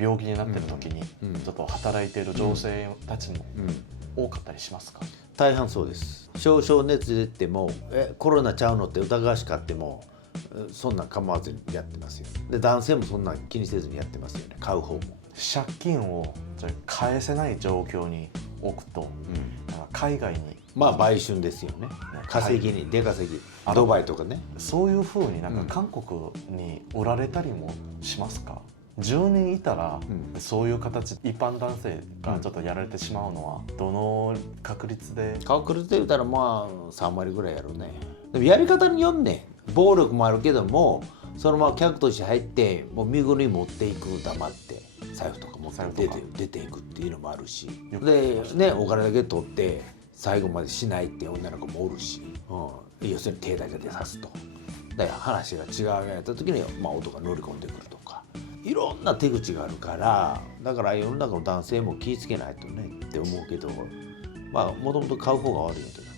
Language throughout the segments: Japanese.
病気になってる時にちょっと働いている女性たちも多かったりしますか？大半そうです。少々熱出てもコロナちゃうのって疑わしかってもそんなん構わずにやってますよ。で男性もそんなん気にせずにやってますよね、買う方も。借金を返せない状況に置くと、海外にまあ売春ですよね。稼ぎに出稼ぎ、ドバイとかね。そういうふうに韓国に売られたりもしますか？10人いたら、そういう形一般男性がちょっとやられてしまうのはどの確率で？確率で言ったらまあ3割ぐらいやろうね。でもやり方によんねん。暴力もあるけどもそのまま客として入ってもう身ぐるみ持っていく、黙って財布とか持って出ていくっていうのもあるし、でねお金だけ取って最後までしないって女の子もおるし、要するに手だけで刺すと。で話が違うようやった時に、男が乗り込んでくるとか、いろんな手口があるから、だから世の中の男性も気ぃつけないとねって思うけど、もともと買う方が悪いんやけど。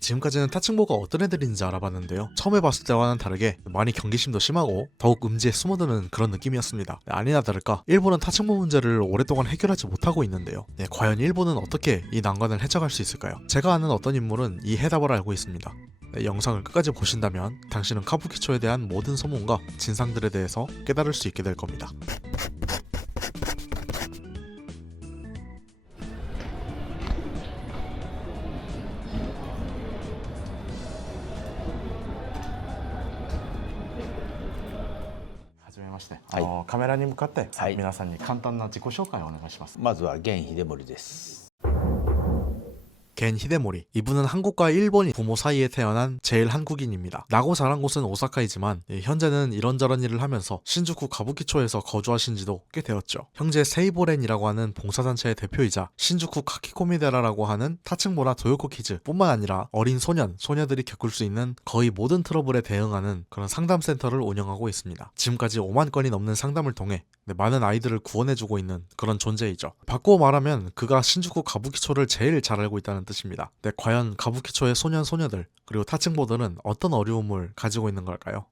지금까지는 타칭보가 어떤 애들인지 알아봤는데요. 처음 해봤을 때와는 다르게 많이 경계심도 심하고 더욱 음지에 숨어드는 그런 느낌이었습니다. 아니나 다를까 일본은 타칭보 문제를 오랫동안 해결하지 못하고 있는데요. 과연 일본은 어떻게 이 난관을 해적할 수 있을까요? 제가 아는 어떤 인물은 이 해답을 알고 있습니다. 영상을 끝까지 보신다면 당신은 카부키초에 대한 모든 소문과 진상들에 대해서 깨달을 수 있게 될 겁니다.カメラに向かって皆さんに簡単な自己紹介をお願いします。まずは源秀盛です。겐 히데모리. 이분은 한국과 일본 부모 사이에 태어난 제일 한국인입니다. 나고 자란 곳은 오사카이지만 현재는 이런저런 일을 하면서 신주쿠 가부키초에서 거주하신 지도 꽤 되었죠. 형제 세이보렌이라고 하는 봉사단체의 대표이자 신주쿠 카키코미데라라고 하는 타층보라 도요코키즈 뿐만 아니라 어린 소녀들이 겪을 수 있는 거의 모든 트러블에 대응하는 그런 상담센터를 운영하고 있습니다. 지금까지 5만 건이 넘는 상담을 통해 많은 아이들을 구원해주고 있는 그런 존재이죠. 바꾸어 말하면 그가 신주쿠 가부키초를 제일 잘 알고 있다는 뜻입니다. 과연 가부키초의 소년들 그리고 타층보들은 어떤 어려움을 가지고 있는 걸까요?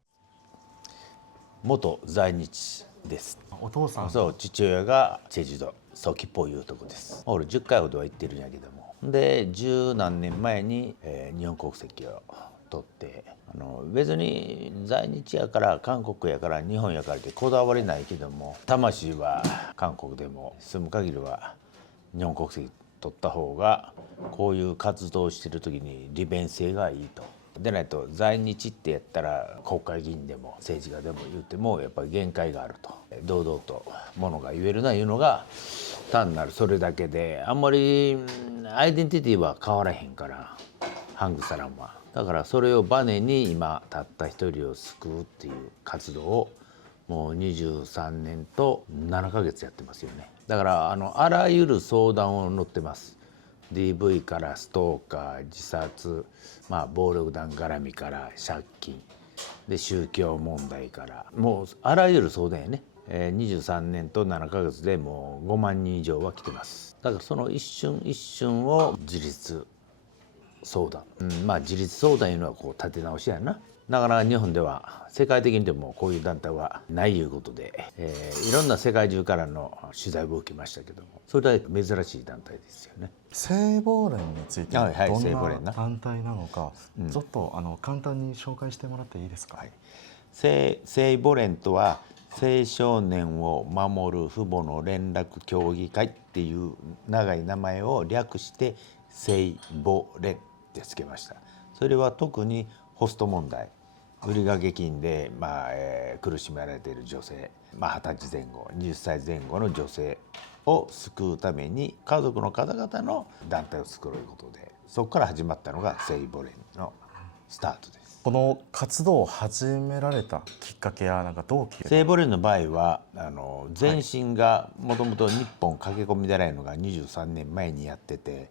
元在日です。お父さん。そう、父親がチェジュ島ソキポいうとこです。俺10回ほどは行ってるんやけども、で十何年前に、日本国籍を取って、別に在日やから韓国やから日本やからってこだわりないけども、魂は韓国でも住む限りは日本国籍取った方がこういう活動をしてる時に利便性がいいと。でないと在日ってやったら国会議員でも政治家でも言ってもやっぱり限界があると。堂々とものが言えるないうのが単なるそれだけで、あんまりアイデンティティは変わらへんから、ハングサランは。だからそれをバネに今たった一人を救うっていう活動をもう23年と7ヶ月やってますよね。だからあらゆる相談を乗ってます。 DV からストーカー、自殺、暴力団絡みから借金で宗教問題からもうあらゆる相談やね。23年と7ヶ月でもう5万人以上は来てます。だからその一瞬一瞬を自立相談、自立相談いうのはこう立て直しやな。なかなか日本では世界的にでもこういう団体はないいうことで、いろんな世界中からの取材を受けましたけども、それは珍しい団体ですよね。聖母連についてどんな団体なのか、ちょっと簡単に紹介してもらっていいですか？聖母連とは青少年を守る父母の連絡協議会っていう長い名前を略して聖母連ってつけました。それは特にホスト問題、売掛金で、苦しめられている女性、20歳前後20歳前後の女性を救うために家族の方々の団体を作ろうということで、そこから始まったのが聖母連のスタートです。この活動を始められたきっかけや動機。聖母連の場合は前身がもともと日本駆け込み寺いうのが23年前にやってて、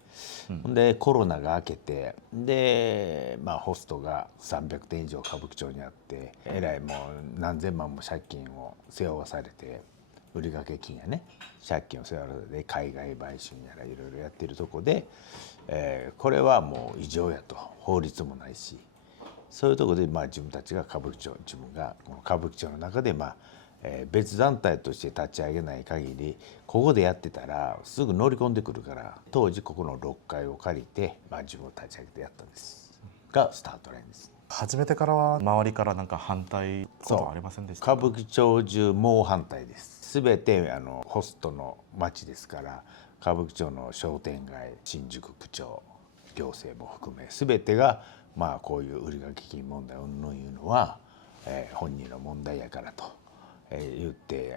でコロナが明けて、で、ホストが300店以上歌舞伎町にあって、えらいもう何千万も借金を背負わされて、売掛金やね借金を背負われて海外買収やらいろいろやってるとこで、これはもう異常やと、法律もないし。そういうところで自分たちが自分がこの歌舞伎町の中で別団体として立ち上げない限りここでやってたらすぐ乗り込んでくるから、当時ここの6階を借りて、自分を立ち上げてやったんですがスタートラインです。始めてからは周りからなんか反対ことはありませんでしたか？歌舞伎町中猛反対です。すべてホストの町ですから、歌舞伎町の商店街、新宿区長、行政も含めすべてがこういう売掛金問題云々いうのは、本人の問題やからと、言って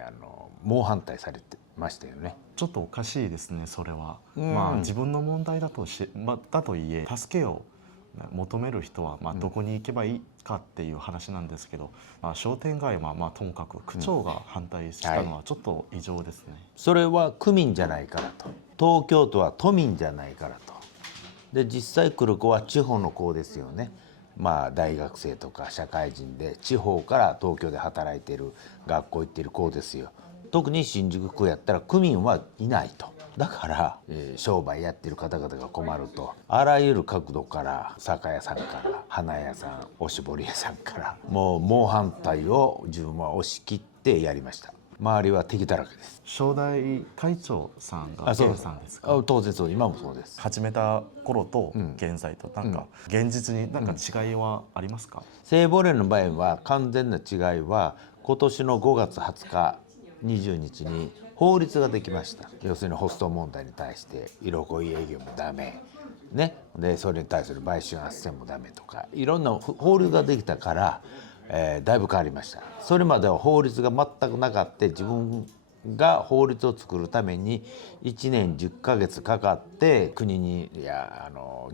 猛反対されてましたよね。ちょっとおかしいですね、それは。自分の問題だとだといえ、助けを求める人はどこに行けばいいかっていう話なんですけど、商店街はともかく区長が反対したのはちょっと異常ですね。それは区民じゃないからと、東京都は都民じゃないからと。で実際来る子は地方の子ですよね。大学生とか社会人で地方から東京で働いてる、学校行ってる子ですよ。特に新宿区やったら区民はいないと。だから、商売やってる方々が困ると、あらゆる角度から、酒屋さんから花屋さん、おしぼり屋さんからもう猛反対を自分は押し切ってやりました。周りは敵だらけです。商大会長さんが源さんですか？当然そう、今もそうです。始めた頃と現在となんか現実になんか違いはありますか？聖母連の場合は完全な違いは、今年の5月20日20日に法律ができました。要するにホスト問題に対して色恋営業もダメね、でそれに対する売春斡旋もダメとか、いろんな法律ができたから、だいぶ変わりました。それまでは法律が全くなかった。自分が法律を作るために1年10ヶ月かかって国に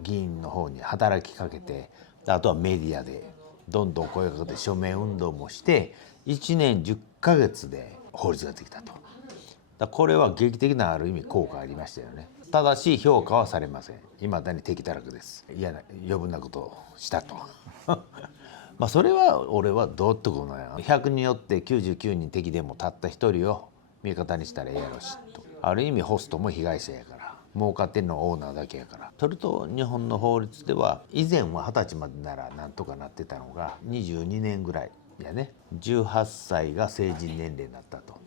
議員の方に働きかけて、あとはメディアでどんどん声をかけて署名運動もして1年10ヶ月で法律ができたと。これは劇的なある意味効果ありましたよね。ただし評価はされません。未だに敵だらけです。嫌な余分なことをしたとそれは俺はどうってことないな。100人よって99人敵でもたった1人を味方にしたらええやろしと。ある意味ホストも被害者やから、儲かってんのはオーナーだけやから。それと日本の法律では以前は20歳までならなんとかなってたのが22年ぐらいやね。18歳が成人年齢になったと。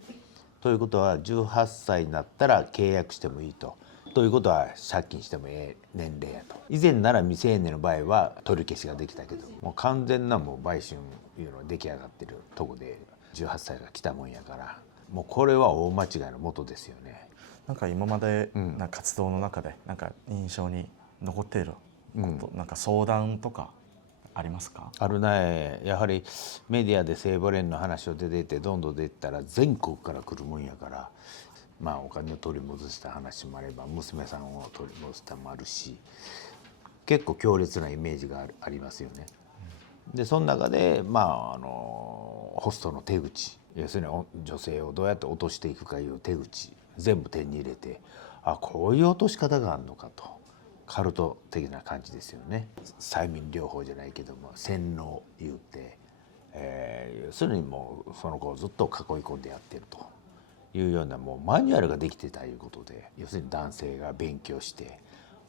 ということは18歳になったら契約してもいいと。ということは借金してもええ年齢やと。以前なら未成年の場合は取り消しができたけど、もう完全なもう売春いうのが出来上がってるとこで18歳が来たもんやから、もうこれは大間違いのもとですよね。なんか今までなんか活動の中でなんか印象に残っていること、なんか相談とかありますか？あるね。やはりメディアで聖母連の話を出ててどんどん出てったら全国から来るもんやから、お金を取り戻した話もあれば娘さんを取り戻したもあるし、結構強烈なイメージがありますよね。でその中でホストの手口、要するに女性をどうやって落としていくかいう手口全部手に入れて、こういう落とし方があるのかと。カルト的な感じですよね。催眠療法じゃないけども洗脳言うて、要するにもうその子をずっと囲い込んでやってるというような、もうマニュアルができてたいうことで、要するに男性が勉強して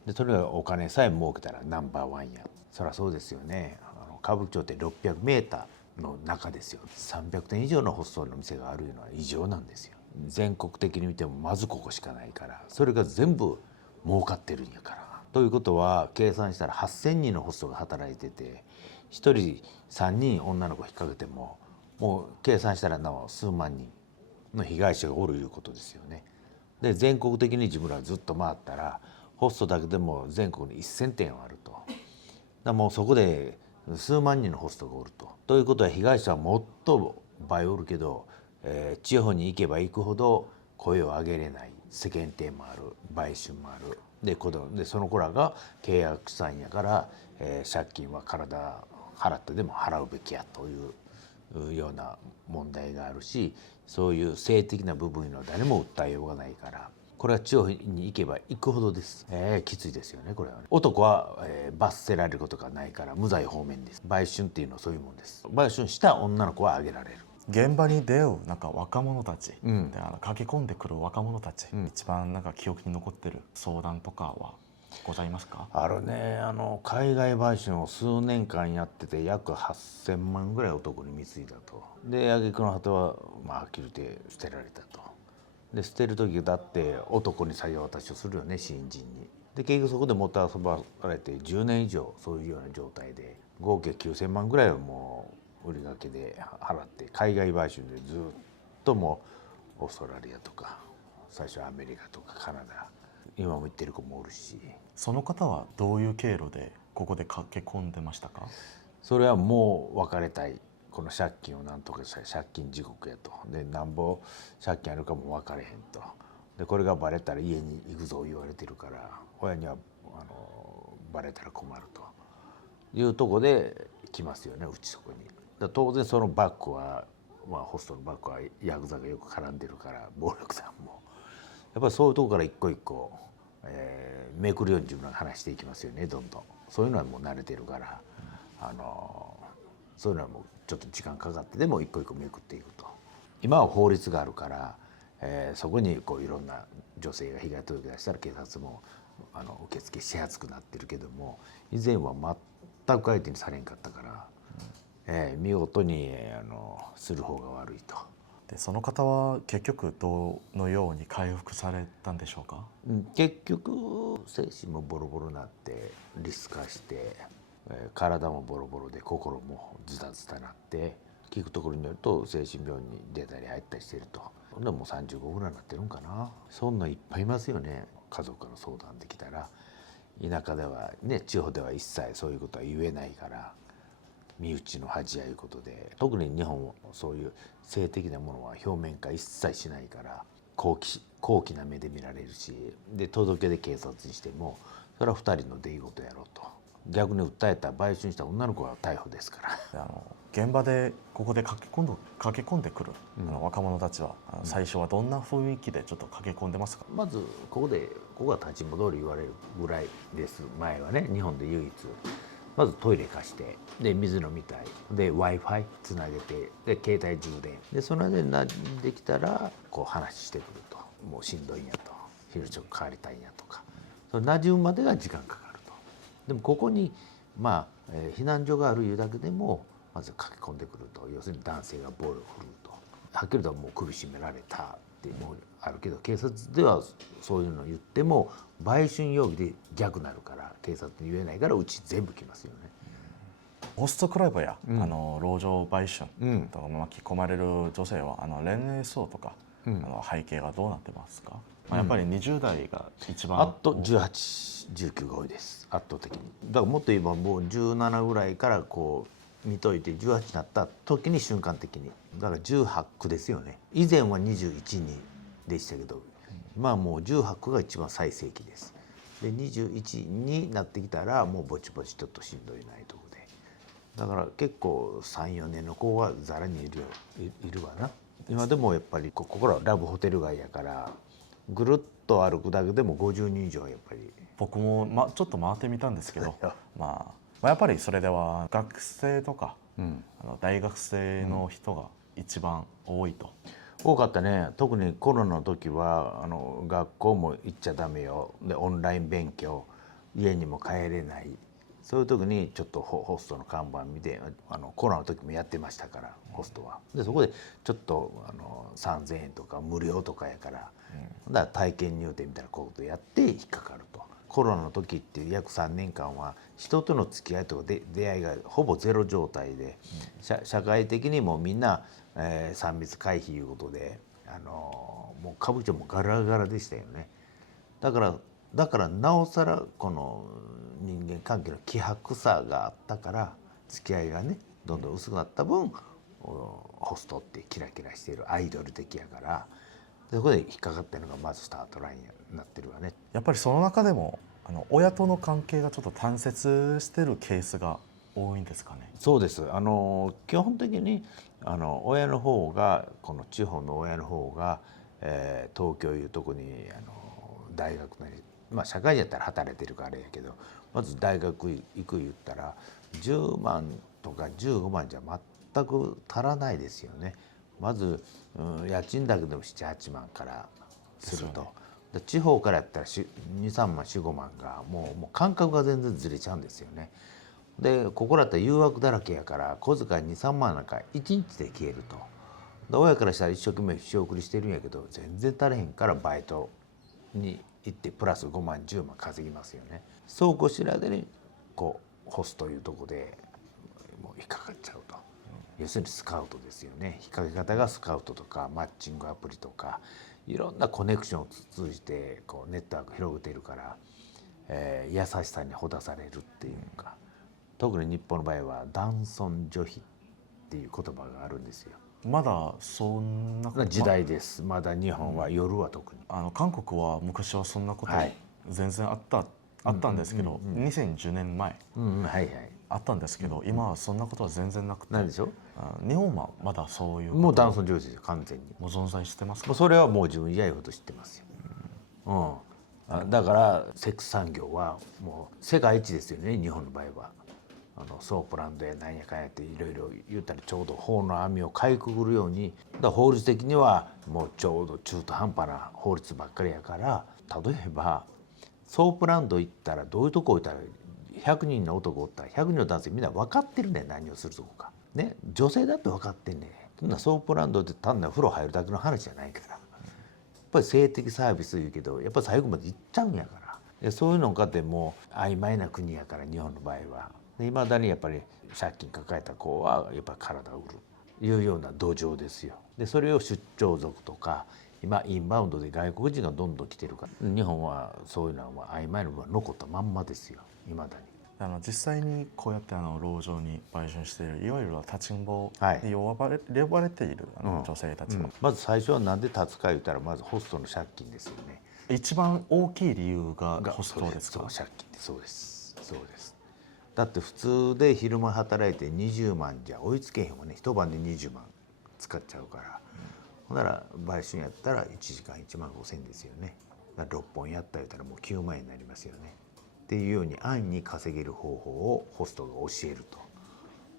でとにかくお金さえ儲けたらナンバーワンや。そりゃそうですよね。歌舞伎町って600メーターの中ですよ。300店以上のホストの店があるのは異常なんですよ。全国的に見てもまずここしかないから、それが全部儲かってるんやから。ということは計算したら8,000人のホストが働いてて、1人3人女の子引っ掛けてももう計算したら数万人の被害者がおるいうことですよね。で全国的に自分らずっと回ったらホストだけでも全国に1,000店はあると。もうそこで数万人のホストがおると。ということは被害者はもっと倍おるけど、地方に行けば行くほど声を上げれない。世間体もある、売春もある。でその子らが契約したんやから、借金は体払ってでも払うべきやというような問題があるし、そういう性的な部分の誰も訴えようがないから、これは地方に行けば行くほどです。きついですよねこれはね。男は、罰せられることがないから無罪方面です。売春っていうのはそういうもんです。売春した女の子はあげられる。現場に出会うなんか若者たち、で駆け込んでくる若者たち、一番なんか記憶に残ってる相談とかはございますか？あるね。海外売春を数年間やってて約8,000万ぐらい男に貢いだと。で挙句の果てははっきり言って捨てられたと。で捨てる時だって男に下げ渡しをするよね、新人に。で結局そこでもてあそばれて10年以上そういうような状態で合計9,000万ぐらいをもう売り掛けで払って海外売春でずっともうオーストラリアとか最初はアメリカとかカナダ今も行ってる子もおるし。その方はどういう経路でここで駆け込んでましたか？それはもう別れたい、この借金をなんとかしたい、借金地獄やと。でなんぼ借金あるかも分かれへんと。でこれがバレたら家に行くぞ言われてるから親にはバレたら困るというとこで来ますよね、うちそこに。当然そのバックは、ホストのバックはヤクザがよく絡んでるから暴力団もやっぱりそういうとこから一個一個、めくるように自分が話していきますよね、どんどん。そういうのはもう慣れてるから、そういうのはもうちょっと時間かかってでも一個一個めくっていくと。今は法律があるから、そこにこういろんな女性が被害届出したら警察も受付しやすくなってるけども、以前は全く相手にされんかったから、見事にする方が悪いと。でその方は結局どのように回復されたんでしょうか？結局精神もボロボロになってリス化して、体もボロボロで心もズタズタになって聞くところによると精神病院に出たり入ったりしてると。ほんでもう35ぐらいになってるんかな。そんなんいっぱいいますよね、家族の相談できたら。田舎ではね、地方では一切そういうことは言えないから身内の恥やいうことで、特に日本はそういう性的なものは表面化一切しないから高貴な目で見られるし、で届け出警察にしてもそれは2人の出来事やろうと。逆に訴えた売春した女の子は逮捕ですから。現場でここで駆け込んでくる、若者たちは最初はどんな雰囲気でちょっと駆け込んでますか？まずここが立ち戻り言われるぐらいです。前はね、日本で唯一まずトイレ貸してで水飲みたいで Wi-Fi つなげてで携帯充電で、それで馴染んできたらこう話してくると。もうしんどいんやと、昼ちょっと帰りたいんやとか、それ馴染むまでが時間かかると。でもここに避難所があるいうだけでもまず駆け込んでくると。要するに男性が暴力を振るうと、はっきりともう首絞められたってもうあるけど、警察ではそういうのを言っても売春容疑で逆なるから警察に言えないからうち全部来ますよね。ホストクラブや、路上売春とか巻き込まれる女性は恋愛層とか、背景がどうなってますか？やっぱり20代が一番あと18、19が多いです、圧倒的に。だからもっと言えばもう17ぐらいからこう見といて18になった時に瞬間的に、だから18区ですよね。以前は21人でしたけど、今はもう18区が一番最盛期です。で21になってきたらもうぼちぼちちょっとしんどいないとこで、だから結構3、4年の子はざらにいるわな。今でもやっぱりここらラブホテル街やからぐるっと歩くだけでも50人以上やっぱり。僕も、ちょっと回ってみたんですけどやっぱりそれでは学生とか、大学生の人が一番多いと。多かったね。特にコロナの時は学校も行っちゃダメよでオンライン勉強、家にも帰れない、そういう時にちょっとホストの看板見て、コロナの時もやってましたからホストは。でそこでちょっと3,000円とか無料とかやから、だから体験入店みたいなことやって引っかかると。コロナの時って約3年間は人との付き合いとか出会いがほぼゼロ状態で、社会的にもみんな、3密回避いうことでもう歌舞伎町もガラガラでしたよね。だからなおさらこの人間関係の希薄さがあったから付き合いがねどんどん薄くなった分、ホストってキラキラしているアイドル的やから、そこで引っかかってるのがまずスタートラインになってるわね。やっぱりその中でも親との関係がちょっと断絶してるケースが多いんですかね？そうです。基本的に親の方がこの地方の親の方が、東京いうとこに大学なり、社会人やったら働いてるからあれやけど、まず大学行く言ったら10万とか15万じゃ全く足らないですよね。まず、家賃だけでも7、8万からすると、で地方からやったら23万45万がもう感覚が全然ずれちゃうんですよね。でここだったら誘惑だらけやから小遣い23万なんか1日で消えると。で親からしたら一生懸命仕送りしてるんやけど全然足りへんからバイトに行ってプラス5万10万稼ぎますよね。そうこうしてる間にこうホストいうとこでもう引っかかっちゃうと。要するにスカウトですよね。引っ掛け方がスカウトとかマッチングアプリとかいろんなコネクションを通じてこうネットワーク広げているから、優しさにほだされるっていうか、特に日本の場合は男尊女卑っていう言葉があるんですよ。まだそんな時代です。まだ日本は夜は特に。韓国は昔はそんなことはい全然あったんですけど、2010年前はいはい。あったんですけど、今はそんなことは全然なくて、なんでしょ日本はまだそういうう。もうこと男尊女卑ですよ完全に。もう存在してますか？もうそれはもう自分嫌いほど知ってますよ。だからセックス産業はもう世界一ですよね日本の場合は。ソープランドやなんやかんやっていろいろ言ったらちょうど法の網をかいくぐるように、だから法律的にはもうちょうど中途半端な法律ばっかりやから、例えばソープランド行ったらどういうとこ置いたら100人の男おったら100人の男性みんな分かってるねん、何をするとこかね。女性だって分かってんねん。そんなソープランドって単なる風呂入るだけの話じゃないから、やっぱり性的サービス言うけどやっぱり最後まで行っちゃうんやから。でそういうのかってもう曖昧な国やから日本の場合はいまだにやっぱり借金抱えた子はやっぱり体を売るいうような土壌ですよ。でそれを出張族とか今インバウンドで外国人がどんどん来てるから、日本はそういうのは曖昧な部分が残ったまんまですよいまだに。実際にこうやって路上に売春しているいわゆる立ちんぼはいに呼ばれている女性たちは、まず最初は何で立つか言ったらまずホストの借金ですよね。一番大きい理由がホストですか？そう借金ってそうです。そうです。だって普通で昼間働いて20万じゃ追いつけへんわね。一晩で20万使っちゃうから、ほんなら売春やったら1時間1万5,000ですよね。だから6本やったら言ったらもう9万円になりますよね。っていうように安易に稼げる方法をホストが教えると。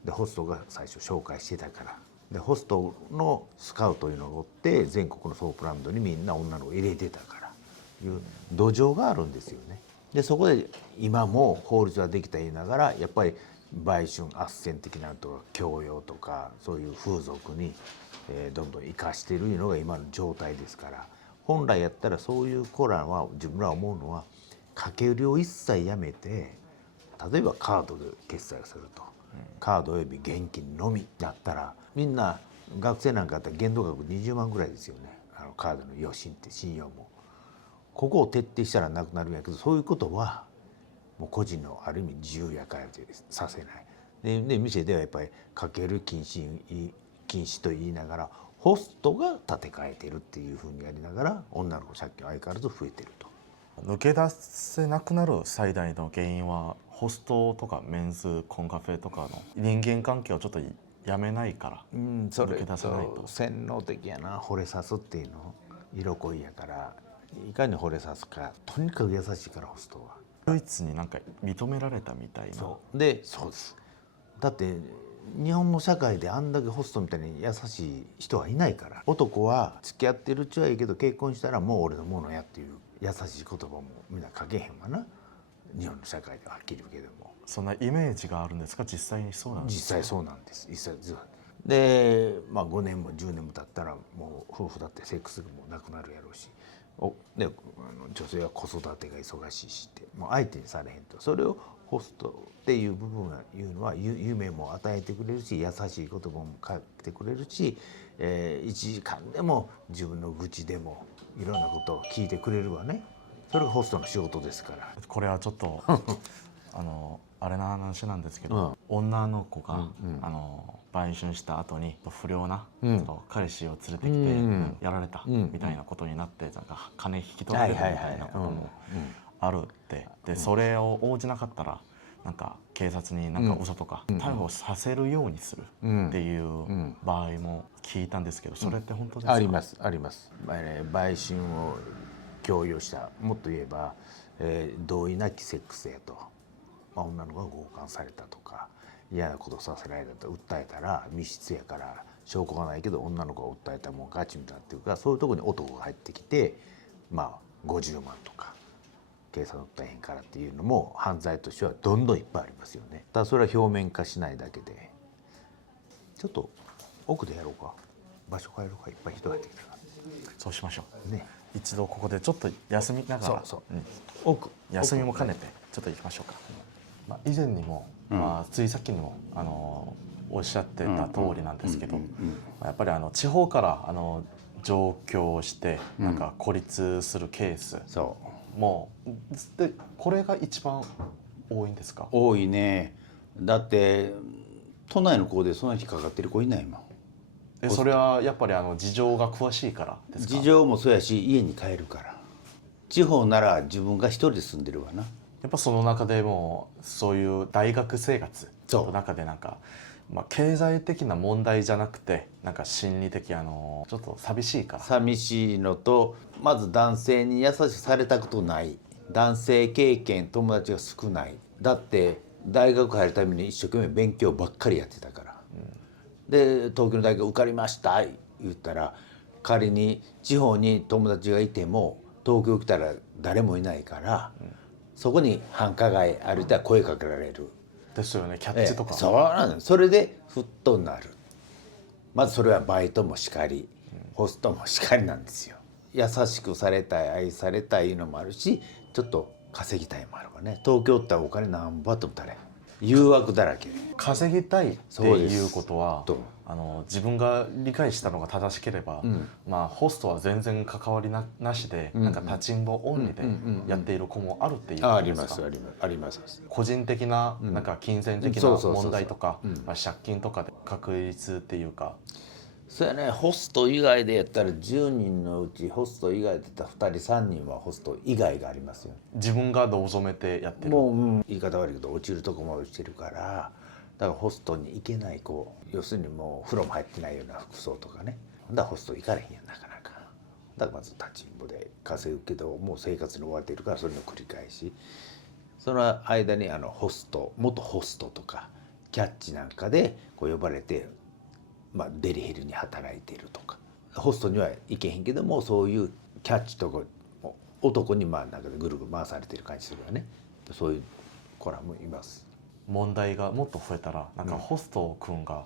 でホストが最初紹介してたから、でホストのスカウトいうのを追って全国のソープランドにみんな女の子入れてたからいう土壌があるんですよね。でそこで今も法律はできた言いながらやっぱり売春斡旋的なとか強要とかそういう風俗にどんどん生かしているのが今の状態ですから、本来やったらそういう子らは自分ら思うのは掛け売りを一切やめて、例えばカードで決済をすると、カードおよび現金のみだったらみんな学生なんかだったら限度額20万ぐらいですよね。カードの余震って信用もここを徹底したらなくなるんやけど、そういうことはもう個人のある意味自由やからでさせない。で店ではやっぱりかける禁止と言いながらホストが立て替えてるっていうふうにやりながら女の子借金は相変わらず増えてると。抜け出せなくなる最大の原因はホストとかメンズコンカフェとかの人間関係をちょっとやめないからそれ抜け出せないと。洗脳的やな。惚れさすっていうの色恋やからいかに惚れさすか。とにかく優しいからホストは唯一になんか認められたみたいな。そうです。だって日本の社会であんだけホストみたいに優しい人はいないから。男は付き合ってるうちはいいけど結婚したらもう俺のものやっていう優しい言葉もみんなかけへんわな。日本の社会でははっきり言うけども。そんなイメージがあるんですか？実際にそうなんですか？実際そうなんです。で、5年も10年も経ったらもう夫婦だってセックスがもうなくなるやろうし、で女性は子育てが忙しいしってもう相手にされへんと。それをホストっていう部分が言うのは夢も与えてくれるし優しい言葉もかけてくれるし、1時間でも自分の愚痴でもいろんなことを聞いてくれるわね。それがホストの仕事ですから。これはちょっとあれな話なんですけど、女の子が、売春した後に不良な、彼氏を連れてきてやられたみたいなことになって、なんか金引き取られるみたいなこともあるって。でそれを応じなかったらなんか警察になんか嘘とか逮捕させるようにするっていう場合も聞いたんですけど、それって本当ですか？ありますあります。売春を強要した、もっと言えば、同意なきセックスやと、女の子が強姦されたとか嫌なことさせられたと訴えたら密室やから証拠がないけど女の子が訴えたもん勝ちみたいになってるから、そういうところに男が入ってきて50万とか計算大変からっていうのも犯罪としてはどんどんいっぱいありますよね。ただそれは表面化しないだけで、ちょっと奥でやろうか、場所変えるか、いっぱい人が入ってきたかそうしましょらね。う。一度ここでちょっと休みながら、そううん奥休みも兼ねてちょっと行きましょうか。まあ、以前にも、まあ、ついさっきにもおっしゃってた通りなんですけど、やっぱり地方から上京してなんか孤立するケースそうもでこれが一番多いんですか？多いね。だって都内の子でそんなに引っかかってる子いないもん。それはやっぱり事情が詳しいからですか？事情もそうやし、家に帰るから。地方なら自分が一人で住んでるわな。やっぱその中でもそういう大学生活の中でなんか、まあ、経済的な問題じゃなくてなんか心理的ちょっと寂しいから。寂しいのと、まず男性に優しくされたことない、男性経験友達が少ない。だって大学入るために一生懸命勉強ばっかりやってたから、で東京の大学受かりました言ったら、仮に地方に友達がいても東京来たら誰もいないから、そこに繁華街歩いたら声かけられる。ですよね、キャッチとか。そうなんです。それでフットになる。まずそれはバイトもしかり、ホストもしかりなんですよ。優しくされたい、愛されたいのもあるし、ちょっと稼ぎたいもあるわね。東京ってお金何ぼあっても足りん、誘惑だらけ。稼ぎたいっていうことはそう自分が理解したのが正しければ、まあ、ホストは全然関わりなしで、なんか立ちんぼオンリーでやっている子もあるっていうことですか？あります。個人的ななんか金銭的な問題とか、まあ借金とかで確率っていうか。そうやね。ホスト以外でやったら10人のうちホスト以外でやったら2人3人はホスト以外がありますよ。自分が望めてやってる。もう、言い方悪いけど落ちるとこまでしてるから、だからホストに行けない子、要するにもう風呂も入ってないような服装とかね。だからホスト行かれへんやん、なかなか。だからまず立ちんぼで稼ぐけど、もう生活に追われてるから、それの繰り返し。その間にホスト、元ホストとかキャッチなんかでこう呼ばれて、まあ、デリヘルに働いているとか、ホストには行けへんけども、そういうキャッチとか男にまあなんかぐるぐる回されてる感じするわね。そういう子らもいます。問題がもっと増えたらなんかホスト君が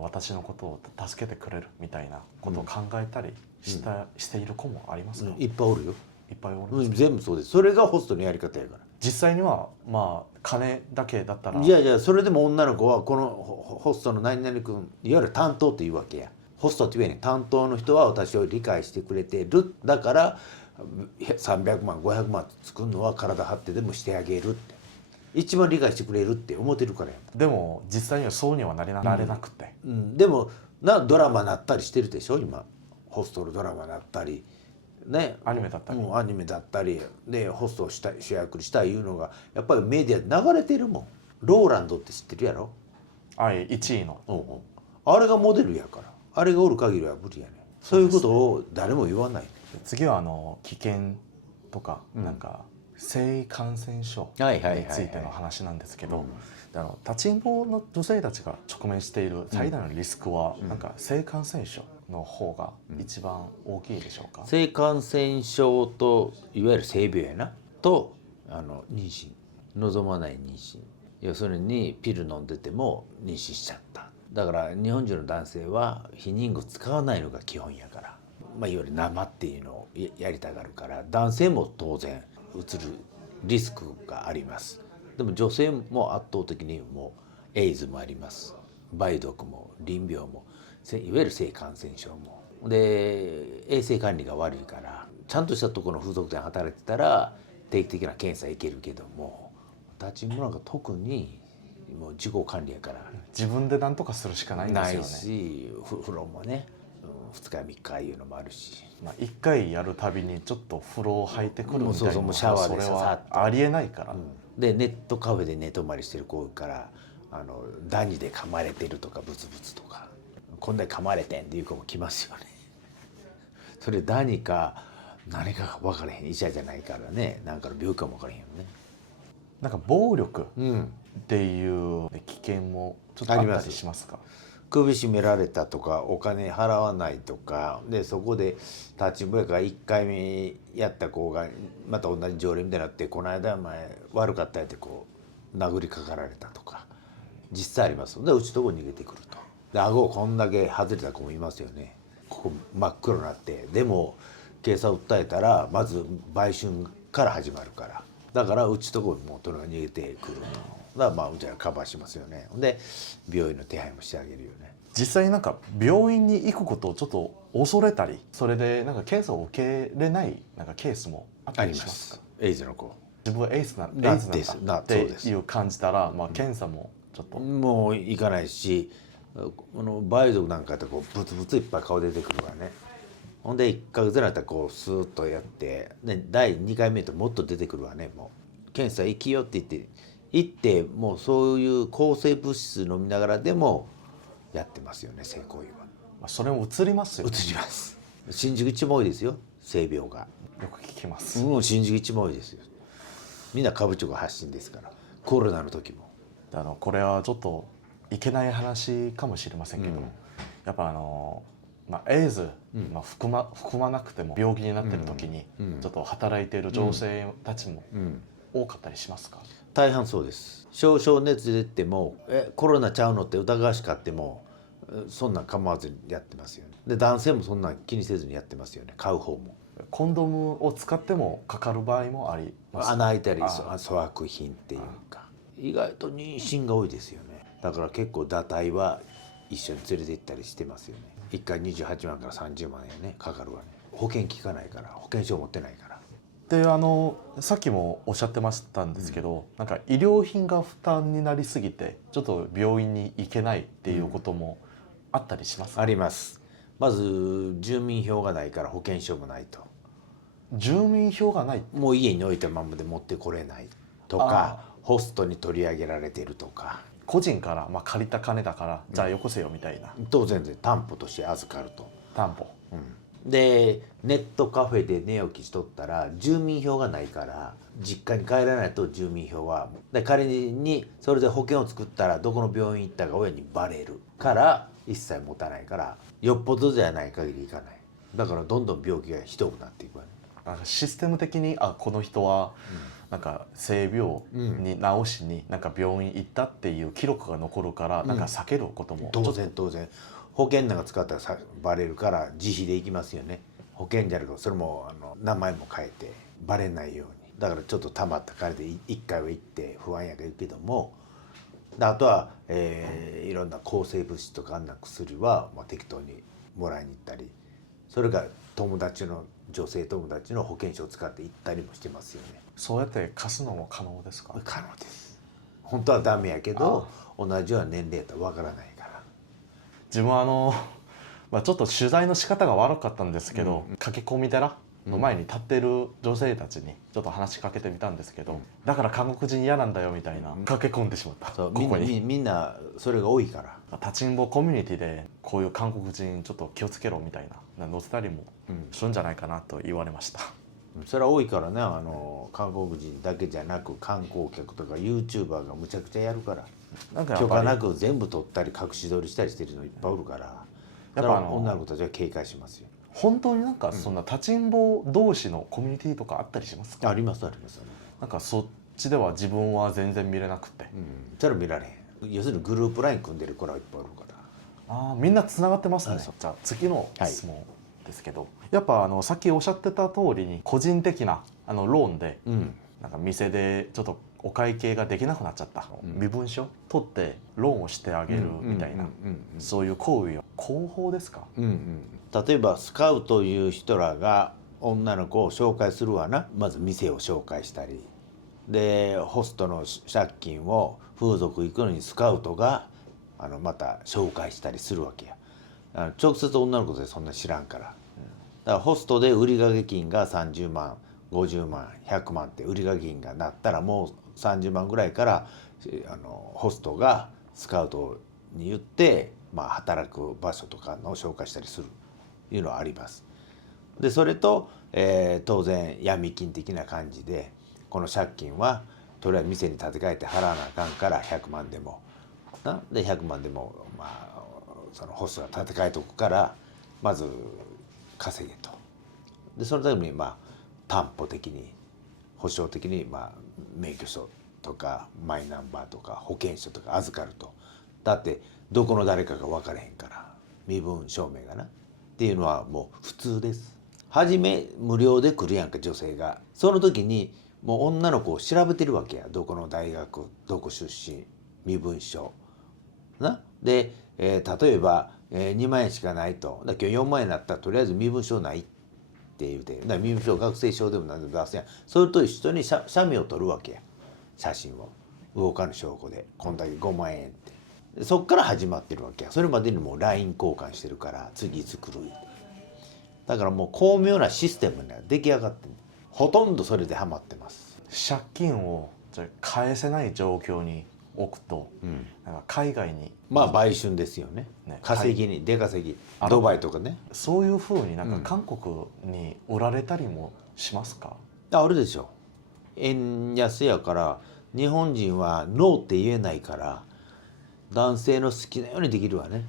私のことを助けてくれるみたいなことを考えたりしている子もありますか？いっぱいおるよ。いっぱいおるんですか？全部そうです。それがホストのやり方やから。実際にはまあ金だけだったら、いやいや、それでも女の子はこのホストの何々君、いわゆる担当っていうわけや。ホストって言えねん。担当の人は私を理解してくれてる、だから300万500万作るのは体張ってでもしてあげるって、一番理解してくれるって思ってるからや。でも実際にはそうにはなれなくて、でもドラマなったりしてるでしょ今。ホストのドラマなったりね、アニメだったり、アニメだったりでホストをした主役にしたいいうのがやっぱりメディアで流れてるもん。ローランドって知ってるやろ？はい1位の、あれがモデルやから、あれがおる限りは無理やね。そういうことを誰も言わない。次は危険とか、なんか性感染症についての話なんですけど、立ちんぼの女性たちが直面している最大のリスクは、なんか性感染症の方が一番大きいでしょうか？性感染症といわゆる性病やなと妊娠、望まない妊娠、要するにピル飲んでても妊娠しちゃった。だから日本人の男性は避妊具使わないのが基本やから、まあ、いわゆる生っていうのをやりたがるから、男性も当然うつるリスクがあります。でも女性も圧倒的にもうエイズもあります。梅毒も淋病もいわゆる性感染症も。で衛生管理が悪いから、ちゃんとしたところの風俗店働いてたら定期的な検査行けるけども、立ちんぼなんか特にもう自己管理やから自分で何とかするしかないんですよね。ないし、風呂もね、2日3日いうのもあるし、まあ、1回やるたびにちょっと風呂入ってくるみたいな、そうそう、もうシャワーでそれはありえないから、でネットカフェで寝泊まりしてる子からダニで噛まれてるとかブツブツとか、こんなに噛まれてんっていう子も来ますよね。それダニか何か分からへん、医者じゃないからね、何かの病気かも分からへんよね。なんか暴力っていう危険もちょっとあったりしますか？首絞められたとかお金払わないとかで、そこで立ちんぼやから1回目やった子がまた同じ常連みたいになって、この間お前悪かったやってこう殴りかかられたとか実際あります。でうちとこ逃げてくると。で顎こんだけ外れた子もいますよね。ここ真っ黒になって、でも警察を訴えたらまず売春から始まるから、だからうちとこもうとにかく逃げてくると。だからまあうちはカバーしますよね。で病院の手配もしてあげるよね。実際なんか病院に行くことをちょっと恐れたり、それでなんか検査を受けれないなんかケースもあったりしますか？エイズの子自分はエイズなんだっていう感じたら、まあ検査もちょっともう行かないし、この梅毒なんかってこうブツブツいっぱい顔出てくるからね。ほんで1ヶ月ぐらいだったらこうスーッとやって、で第2回目ともっと出てくるわね。もう検査行きよって行ってもうそういう抗生物質飲みながらでもやってますよね、性行為は。まあそれも移りますよね。移ります。新宿一番多いですよ、性病が。よく聞きます。もう新宿一番多いですよ。みんな株直発信ですから。コロナの時も。これはちょっといけない話かもしれませんけど、やっぱまあ、エイズ、まあ、含まなくても病気になってる時にちょっと働いている女性たちも多かったりしますか？大半そうです。少々熱出てもコロナちゃうのって疑わしかってもそんなん構わずにやってますよね。で男性もそんなん気にせずにやってますよね、買う方も。コンドームを使ってもかかる場合もありますか？穴開いたり粗悪品っていうか、意外と妊娠が多いですよね。だから結構堕胎は一緒に連れて行ったりしてますよね。1回28万から30万円ねかかるわね。保険効かないから、保険証持ってないから。でさっきもおっしゃってましたんですけど、なんか医療品が負担になりすぎてちょっと病院に行けないっていうこともあったりしますか？あります。まず住民票がないから保険証もないと。住民票がない。もう家に置いたままで持ってこれないとか、ホストに取り上げられてるとか。個人から、まあ、借りた金だからじゃあよこせよみたいな。当然で担保として預かると。担保。でネットカフェで寝起きしとったら住民票がないから実家に帰らないと。住民票はで仮にそれで保険を作ったらどこの病院行ったか親にバレるから一切持たないから、よっぽどじゃない限り行かない。だからどんどん病気がひどくなっていくわね。なんかシステム的にこの人はなんか性病に治しになんか病院行ったっていう記録が残るからなんか避けることも当然保険なんか使ったらバレるから自費で行きますよね。保険じゃなくてそれも名前も変えてバレないように。だからちょっとたまった金で1回は行って不安やけども、あとは、いろんな抗生物質とかあんな薬は、まあ、適当にもらいに行ったり、それが女性友達の保険証を使って行ったりもしてますよね。そうやって貸すのも可能ですか？可能です。本当はダメやけど同じような年齢やったらわからないから。自分はまあ、ちょっと取材の仕方が悪かったんですけど、駆け込み寺の前に立ってる女性たちにちょっと話しかけてみたんですけど、だから韓国人嫌なんだよみたいな駆け込んでしまった。そうここにみんなそれが多いから。立ちんぼコミュニティでこういう韓国人ちょっと気をつけろみたいな載せたりもするんじゃないかなと言われました。それは多いからね。韓国人だけじゃなく観光客とか YouTuber がむちゃくちゃやるから、なんかやっぱり許可なく全部撮ったり隠し撮りしたりしてるのいっぱいおるから、やっぱ女の子たちは警戒しますよ。本当になんかそんな立ちんぼ同士のコミュニティとかあったりしますか？ありますあります。なんかそっちでは自分は全然見れなくて、それは見られへん。要するにグループ LINE 組んでる子らいっぱいおるから。みんなつながってますね。じゃあ次の質問ですけど、やっぱさっきおっしゃってた通りに個人的なローンで、なんか店でちょっとお会計ができなくなっちゃった、身分証取ってローンをしてあげるみたいな、そういう行為を合法ですか？例えばスカウトいう人らが女の子を紹介するわな。まず店を紹介したりで、ホストの借金を風俗行くのにスカウトがまた紹介したりするわけや。直接女の子でそんな知らんから。だからホストで売掛金が30万50万100万って売掛金がなったら、もう30万ぐらいからホストがスカウトに言って、まあ、働く場所とかの紹介したりするいうのはあります。でそれと、当然闇金的な感じで、この借金はとりあえず店に立て替えて払わなあかんから100万でもで100万でもまあそのホストが戦えとくからまず稼げと。でそのために担保的に保証的に免許証とかマイナンバーとか保険証とか預かると。だってどこの誰かが分からへんから身分証明がなっていうのはもう普通です。初め無料で来るやんか女性が。その時にもう女の子を調べてるわけや。どこの大学どこ出身身分証な。で、例えば、2万円しかないと。だ今日4万円になったらとりあえず身分証ないって言うて、だ身分証学生証でも何でも出すやん。それと一緒に写メを撮るわけや。写真を動かぬ証拠でこんだけ5万円ってそっから始まってるわけや。それまでにもう LINE 交換してるから次いつ来る。だからもう巧妙なシステムが出来上がってる。ほとんどそれでハマってます。借金を返せない状況に置くと、なんか海外に売春ですよね。稼ぎに出稼ぎドバイとかね。そういうふうになんか韓国に売られたりもしますか？あるでしょ。円安やから日本人はノーって言えないから男性の好きなようにできるわね。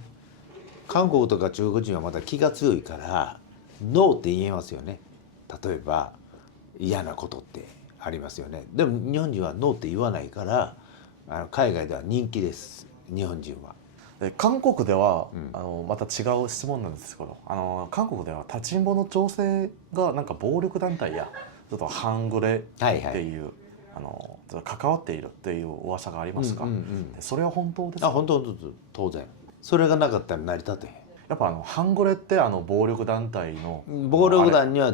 韓国とか中国人はまだ気が強いからノーって言えますよね。例えば嫌なことってありますよね。でも日本人はノーって言わないから海外では人気です。日本人は。韓国では、また違う質問なんですけど、韓国では立ちんぼの女性がなんか暴力団体やちょっと半グレっていう、関わっているっていう噂がありますが、それは本当ですか？本当当然。それがなかったら成り立てへん。やっぱ半グレって暴力団体の暴力団には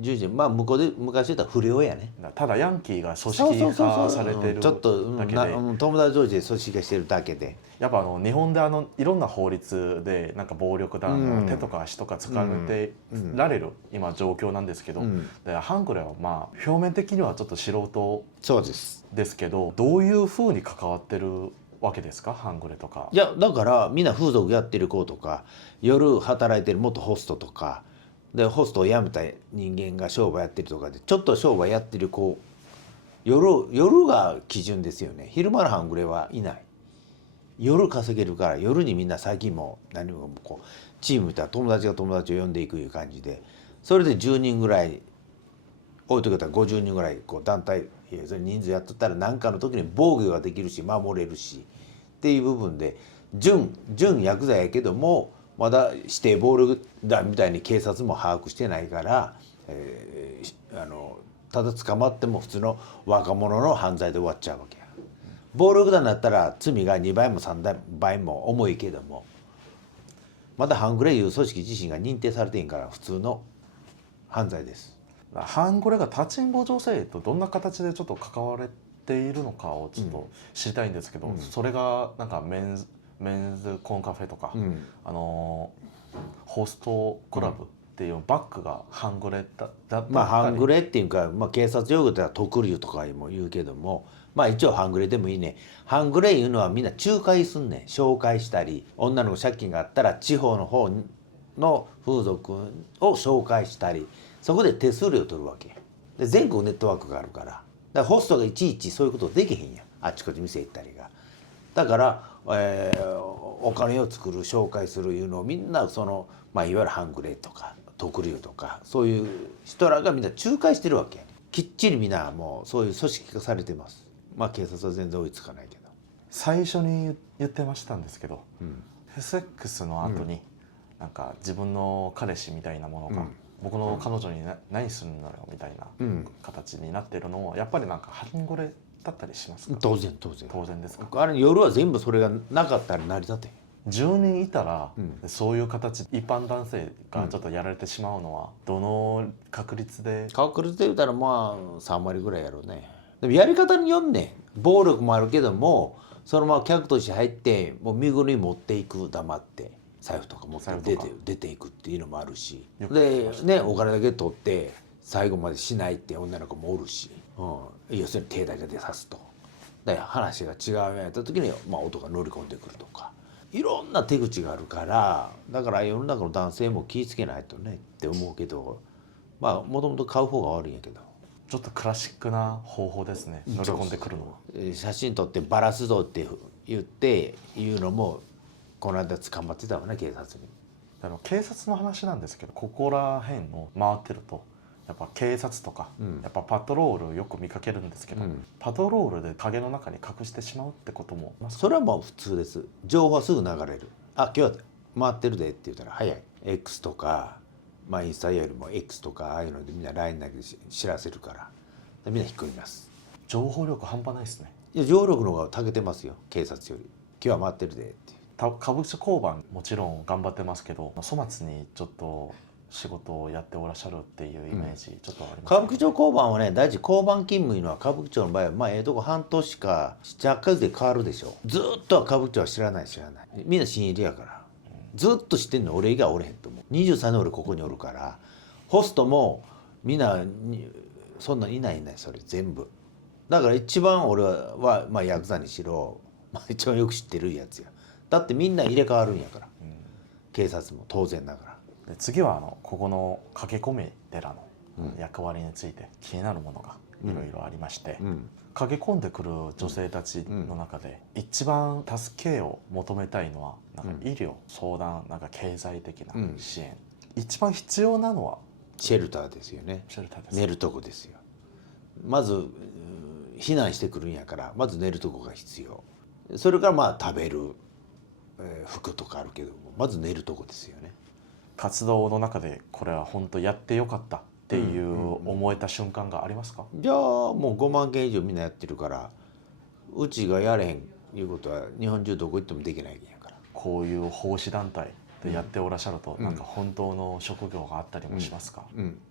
従事向こうで昔言ったら不良やね。ただヤンキーが組織化されてるちょっとだけで友達同士で組織化してるだけで。やっぱ日本でいろんな法律でなんか暴力団の手とか足とか使われてられる今状況なんですけど、半グレは表面的にはちょっと素人ですけど、どういうふうに関わってるわけですか、半グレとか。いやだからみんな風俗やってる子とか夜働いてる元ホストとかでホストを辞めた人間が商売やってるとかでちょっと商売やってる子夜が基準ですよね。昼間の半グレはいない。夜稼げるから夜にみんな最近も何もこうチームみたいな友達が友達を呼んでいくいう感じでそれで10人ぐらい多い時だったら50人ぐらいこう団体それ人数やっとったら何かの時に防御ができるし守れるしっていう部分で準ヤクザやけどもまだ指定暴力団みたいに警察も把握してないから、ただ捕まっても普通の若者の犯罪で終わっちゃうわけや。暴力団だったら罪が2倍も3倍も重いけどもまだ半グレいう組織自身が認定されてへんから普通の犯罪です。半グレが立ちんぼ女性とどんな形でちょっと関われているのかをちょっと知りたいんですけど、それがなんかメンズコンカフェとか、ホストクラブっていうバッグが半グレだったり、半グレっていうか、警察用語では特留とかも言うけども一応半グレでもいいね。半グレいうのはみんな仲介すんねん。紹介したり女の子借金があったら地方の方の風俗を紹介したりそこで手数料取るわけで全国ネットワークがあるからホストがいちいちそういうことできへんやん。あっちこっち店行ったりがだから、お金を作る紹介するいうのをみんないわゆる半グレとか特留とかそういう人らがみんな仲介してるわけ。きっちりみんなもうそういう組織化されてます。警察は全然追いつかないけど最初に言ってましたんですけど、セックスの後になんか自分の彼氏みたいなものが、僕の彼女に何するんだろうみたいな形になってるのもやっぱりなんか半グレだったりしますか？当然ですか？あれ夜は全部それがなかったら成り立てへん。10人いたら、そういう形一般男性がちょっとやられてしまうのはどの確率で？確率で言うたら3割ぐらいやろうね。でもやり方によんねん。暴力もあるけどもそのまま客として入ってもう身ぐるみ持っていく黙って財布とか持って出ていくっていうのもあるしでねお金だけ取って最後までしないって女の子もおるし、要するに手だけで刺すと。で話が違うようになった時に男が乗り込んでくるとかいろんな手口があるからだから世の中の男性も気ぃつけないとねって思うけどもともと買う方が悪いんやけど。ちょっとクラシックな方法ですね、乗り込んでくるのは。写真撮ってバラすぞって言うのもこの間捕まってたわね、警察に。警察の話なんですけど、ここら辺を回ってるとやっぱ警察とか、やっぱパトロールよく見かけるんですけど、パトロールで影の中に隠してしまうってこともそれはもう普通です。情報はすぐ流れる。あ、今日は回ってるでって言ったら早い。 X とか、まあインスタよりも X とかああいうのでみんな LINE だけで知らせるから、みんな引っ込みます。情報力半端ないですね。いや、情報力の方が長けてますよ、警察より。今日は回ってるでっていう。歌舞伎町交番もちろん頑張ってますけど、粗末にちょっと仕事をやっておらっしゃるっていうイメージちょっとあります、ね。歌舞伎町交番はね、第一交番勤務いうのは歌舞伎町の場合はまあとこ半年か7、8ヶ月で変わるでしょ。ずっとは歌舞伎町は知らない。みんな新入りやから、ずっと知ってんの俺以外おれへんと思う。23年俺ここにおるから、ホストもみんなそんないない。それ全部だから一番俺はまあヤクザにしろ、まあ、一番よく知ってるやつや。だってみんな入れ替わるんやから、警察も当然ながら。で次はここの駆け込み寺の役割について気になるものがいろいろありまして、駆け込んでくる女性たちの中で一番助けを求めたいのはなんか医療、相談、なんか経済的な支援、一番必要なのはシェルターですよね。シェルターです。寝るとこですよ。まず避難してくるんやから、まず寝るとこが必要。それからまあ食べる、服とかあるけども、まず寝るとこですよね。活動の中でこれは本当やってよかったっていう思えた瞬間がありますか？じゃあもう5万件以上みんなやってるから、うちがやれへんいうことは日本中どこ行ってもできないんやから。こういう奉仕団体でやっておらっしゃると、なんか本当の職業があったりもしますか？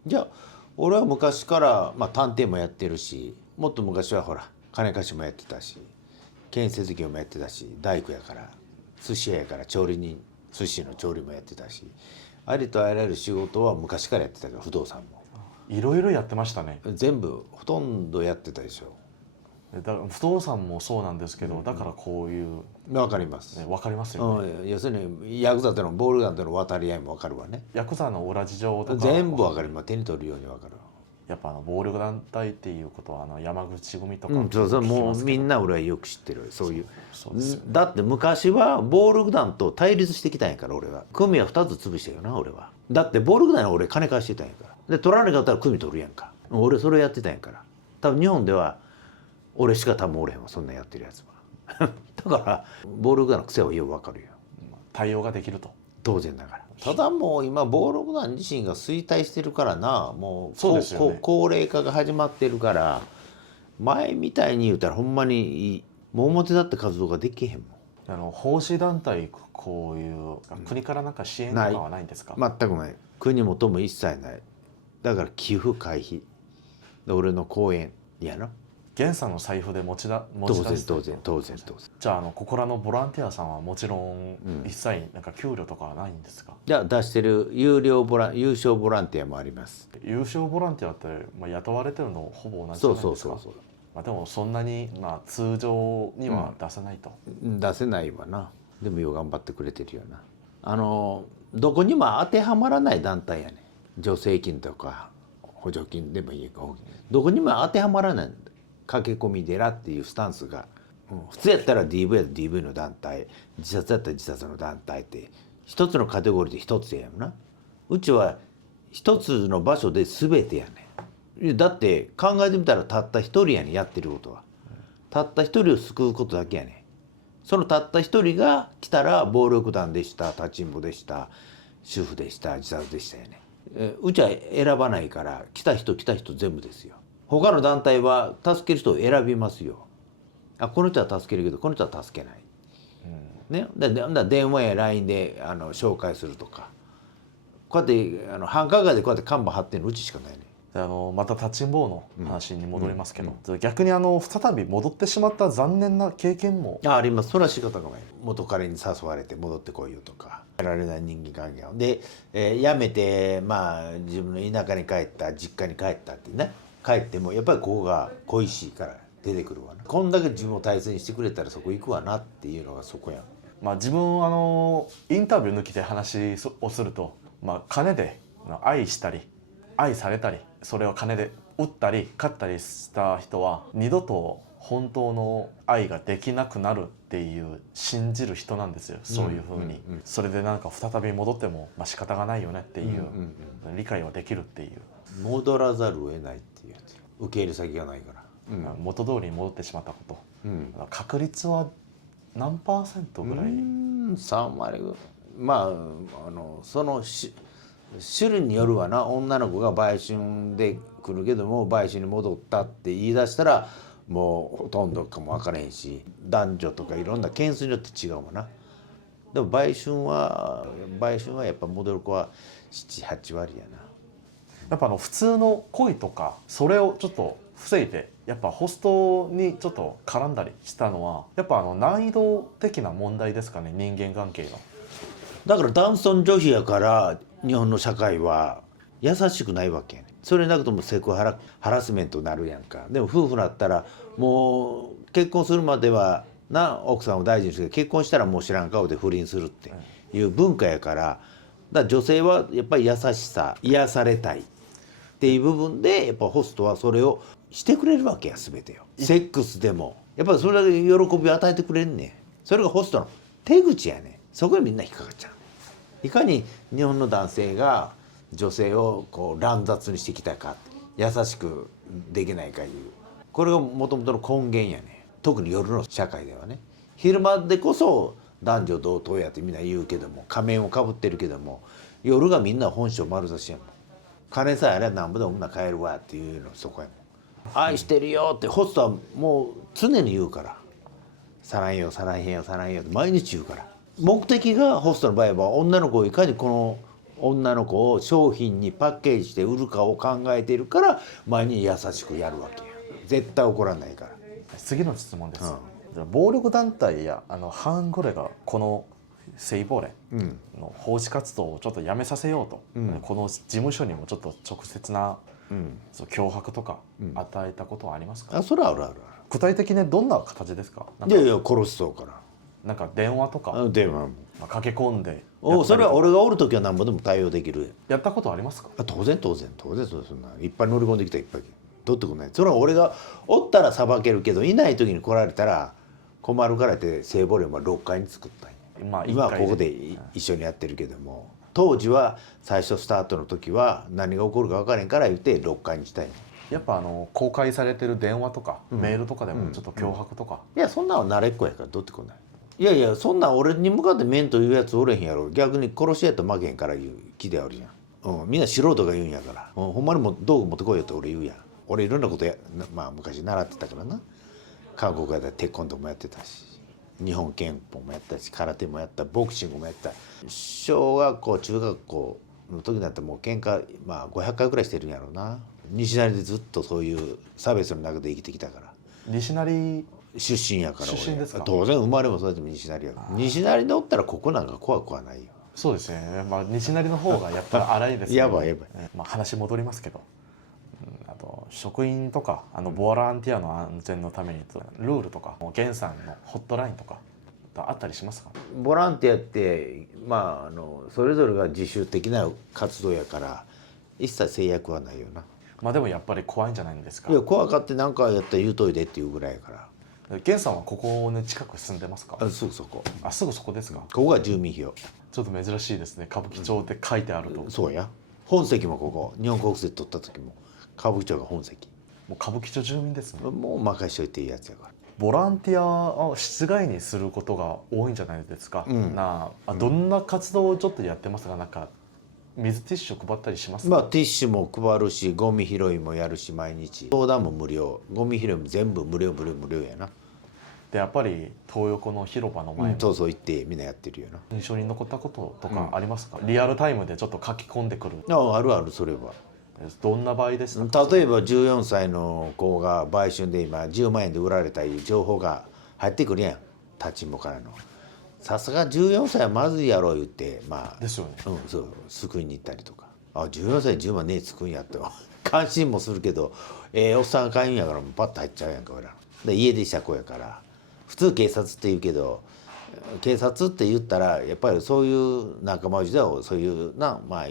じゃあ俺は昔から、まあ、探偵もやってるし、もっと昔はほら金貸しもやってたし、建設業もやってたし、大工やから寿司屋やから調理人、寿司の調理もやってたし、ありとあらゆる仕事は昔からやってたけど、不動産もいろいろやってましたね。全部ほとんどやってたでしょ。だから不動産もそうなんですけど、だからこういう、わかります、ね、分かりますよね。要するにヤクザとの暴力団との渡り合いもわかるわね。ヤクザの裏事情とか全部わかります。手に取るようにわかる。やっぱ暴力団体っていうことは山口組とか、そうもうみんな俺はよく知ってる。そういう、そうですよね。だって昔は暴力団と対立してきたんやから。俺は組は2つ潰したよな。俺はだって暴力団に俺金貸してたんやから。で取らなかったら組取るやんか。俺それやってたんやから。多分日本では俺しか多分おれへんわ、そんなんやってるやつは。だから暴力団の癖はよくわかるよ。対応ができると。当然ながら。ただもう今暴力団自身が衰退してるからな。もうそうですよね。高齢化が始まってるから、前みたいに言うたらほんまにもう表立って活動ができへんもん。奉仕団体、こういう国からなんか支援とかはないんですか？全くない。国もとも一切ない。だから寄付回避で俺の講演やな。源さんの財布で持ち出す当然。じゃあここらのボランティアさんはもちろん一切なんか給料とかはないんですか？じゃあ出してる優勝ボランティアもあります。優勝ボランティアって、雇われてるのほぼ同じじゃないですか。でもそんなに、通常には出せないと、出せないわな。でもよう頑張ってくれてるよな。どこにも当てはまらない団体やね。助成金とか補助金でもいいか、どこにも当てはまらない。駆け込み寺っていうスタンスが、普通やったら DV やったら DV の団体、自殺やったら自殺の団体って一つのカテゴリーで一つやもんな。うちは一つの場所で全てやねん。だって考えてみたらたった一人やねん、やってることは。たった一人を救うことだけやねん。そのたった一人が来たら暴力団でした、立ちんぼでした、主婦でした、自殺でしたよね。うちは選ばないから、来た人全部ですよ。他の団体は助ける人を選びますよ。あ、この人は助けるけどこの人は助けない、ね、電話や LINE で紹介するとか、こうやって繁華街でこうやって看板貼ってるのうちしかないね。でまた立ちんぼの話に戻りますけど、逆に再び戻ってしまった残念な経験もあります。それは仕方がない。元彼に誘われて戻ってこいよとか、やられない人間関係で、辞めて自分の田舎に帰った、実家に帰ったってね、帰ってもやっぱりここが恋しいから出てくるわな。こんだけ自分を大切にしてくれたらそこ行くわなっていうのがそこやん。自分インタビュー抜きで話をすると、金で愛したり愛されたり、それを金で売ったり買ったりした人は二度と本当の愛ができなくなるっていう信じる人なんですよ、そういうふうに、それでなんか再び戻っても仕方がないよねっていう、理解はできるっていう、戻らざるを得ないっていうやつ、受け入れ先がないから、元通りに戻ってしまったこと、確率は何%ぐらい、3割ぐらい。まあその種類によるわな。女の子が売春で来るけども売春に戻ったって言い出したらもうほとんどかも分からへんし、男女とかいろんな件数によって違うもんな。でも売春はやっぱ戻る子は7、8割やな。やっぱ普通の恋とかそれをちょっと防いでやっぱホストにちょっと絡んだりしたのはやっぱ難易度的な問題ですかね、人間関係の。だから男尊女卑やから日本の社会は優しくないわけやね。それなくともセクハラスメントになるやんか。でも夫婦だったらもう結婚するまではな奥さんを大事にして結婚したらもう知らん顔で不倫するっていう文化やから、だから女性はやっぱり優しさ癒されたいっていう部分でやっぱホストはそれをしてくれるわけや、全てよ。セックスでもやっぱりそれだけ喜びを与えてくれんねん。それがホストの手口やねん。そこにみんな引っかかっちゃう。いかに日本の男性が女性をこう乱雑にしてきたか、優しくできないかいう、これがもともとの根源やね。特に夜の社会ではね。昼間でこそ男女同等やってみんな言うけども、仮面をかぶってるけども、夜がみんな本性丸出しやもん。金さえあればなんぼでも女買えるわっていうのそこやもん。愛してるよってホストはもう常に言うから、さらんよさらんへんよさらんよって毎日言うから。目的がホストの場合は女の子をいかにこの女の子を商品にパッケージして売るかを考えているから前に優しくやるわけや。絶対怒らないから。次の質問です、暴力団体や反グレがこの性暴力の法治活動をちょっとやめさせようと、この事務所にもちょっと直接な、脅迫とか与えたことはありますか？それはあるあるある。具体的にどんな形ですか？いやいや殺しそうから。なんか電話とか電話も駆け込んでそれは俺がおる時は何ぼでも対応できる。やったことありますか？当然そんないっぱい乗り込んできたらいっぱい取ってくんない。それは俺がおったら裁けるけどいない時に来られたら困るからって性暴力は6階に作ったんや。今はここで一緒にやってるけども、当時は最初スタートの時は何が起こるか分からへんから言って6階にしたいんや。やっぱ公開されてる電話とか、メールとかでもちょっと脅迫とか、いやそんなんは慣れっこやから取ってこない。いやいやそんなん俺に向かって面と言うやつおれへんやろ。逆に殺しやったら負けへんから言う気であるやん。みんな素人が言うんやから、ほんまにも道具持ってこいよって俺言うやん。俺いろんなこと昔習ってたからな。韓国やったらテコンドーもやってたし、日本拳法もやったし、空手もやった、ボクシングもやった。小学校中学校の時だってもう喧嘩500回ぐらいしてるんやろうな。西成でずっとそういう差別の中で生きてきたから。西成出身やから。出身ですか？当然生まれも育ても西成やから。西成でおったらここなんか怖くはないよ。そうですね、西成の方がやったら荒いですけどやばいやばい。話戻りますけど、あと職員とかボランティアの安全のためにルールとか源さんのホットラインとかあったりしますか？ボランティアってそれぞれが自主的な活動やから一切制約はないよな。でもやっぱり怖いんじゃないんですか？いや怖かって何かやったら言うといでっていうぐらいやから。源さんはここに近く住んでますか？すぐそこ。すぐそこですか？ここが住民票。ちょっと珍しいですね、歌舞伎町って書いてあると。そうや。本籍もここ。日本国籍取った時も歌舞伎町が本籍。もう歌舞伎町住民ですね。もう任しといていいやつやから。ボランティアを室外にすることが多いんじゃないですか？どんな活動をちょっとやってますか？なんか水ティッシュ配ったりしますか？ティッシュも配るし、ゴミ拾いもやるし、毎日相談も無料、ゴミ拾いも全部無料やな。でやっぱり東横の広場の前に、そう行ってみんなやってるよな。印象に残ったこととかありますか？リアルタイムでちょっと書き込んでくる。あるある。それはどんな場合ですか？例えば14歳の子が売春で今10万円で売られたいう情報が入ってくるやん、立ちんぼからの。さすが14歳はまずいやろ言ってですよね。そう救いに行ったりとか。14歳に10万ねえ救うんやって関心もするけど、おっさんが買うんやからパッと入っちゃうやんか俺ら。で家出した子やから。普通警察って言うけど、警察って言ったらやっぱりそういう仲間内ではそういう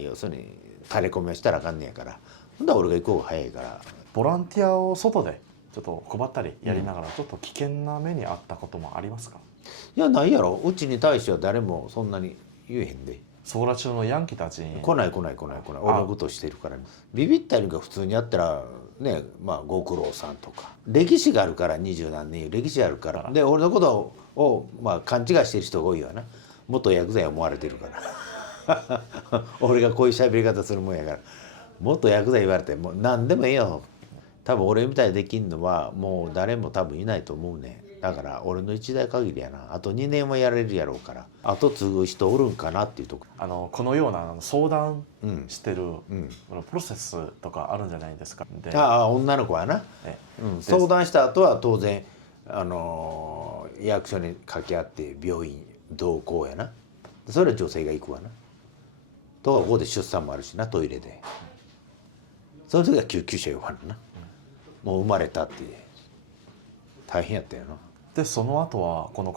要するに垂れ込みをしたらあかんねやから。ほんだら俺が行こうが早いから。ボランティアを外でちょっと配ったりやりながらちょっと危険な目にあったこともありますか？いやないやろ、うちに対しては誰もそんなに言えへんで。そこら中のヤンキーたちに来ない俺のことしてるから。ビビったりが普通にやったらね、まあご苦労さんとか歴史があるから、二十何年歴史あるからで、俺のことをまあ勘違いしてる人が多いわな。元ヤクザや思われてるから俺がこういう喋り方するもんやから、元ヤクザ言われてもう何でもええよ。多分俺みたいにできんのはもう誰も多分いないと思うね。だから俺の一代限りやな。あと2年はやれるやろうから、後継ぐ人おるんかなっていうとこ。このような相談してる、このプロセスとかあるんじゃないですか。で、ああ女の子はな、相談した後は当然役所に掛け合って病院同行やな。それは女性が行くわな。とかここで出産もあるしな、トイレで。その時は救急車呼ばれるな。もう生まれたって大変やったよな。でその後はこの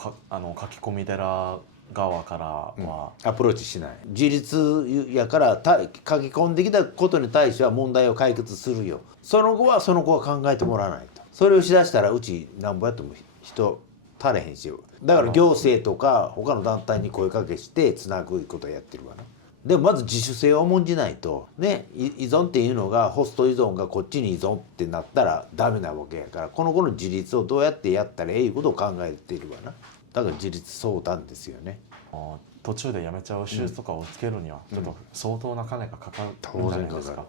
書き込み寺側からは、アプローチしない。自立やから書き込んできたことに対しては問題を解決するよ。その後は考えてもらわないと。それをしだしたらうちなんぼやっても人足れへんし、だから行政とか他の団体に声かけしてつなぐことをやってるわな。でもまず自主性を重んじないとね、依存っていうのがホスト依存がこっちに依存ってなったらダメなわけやから、この子の自立をどうやってやったらええいうことを考えているわな。だから自立相談ですよね。途中でやめちゃう手術とかをつけるにはちょっと相当な金がかかるんじゃないですか。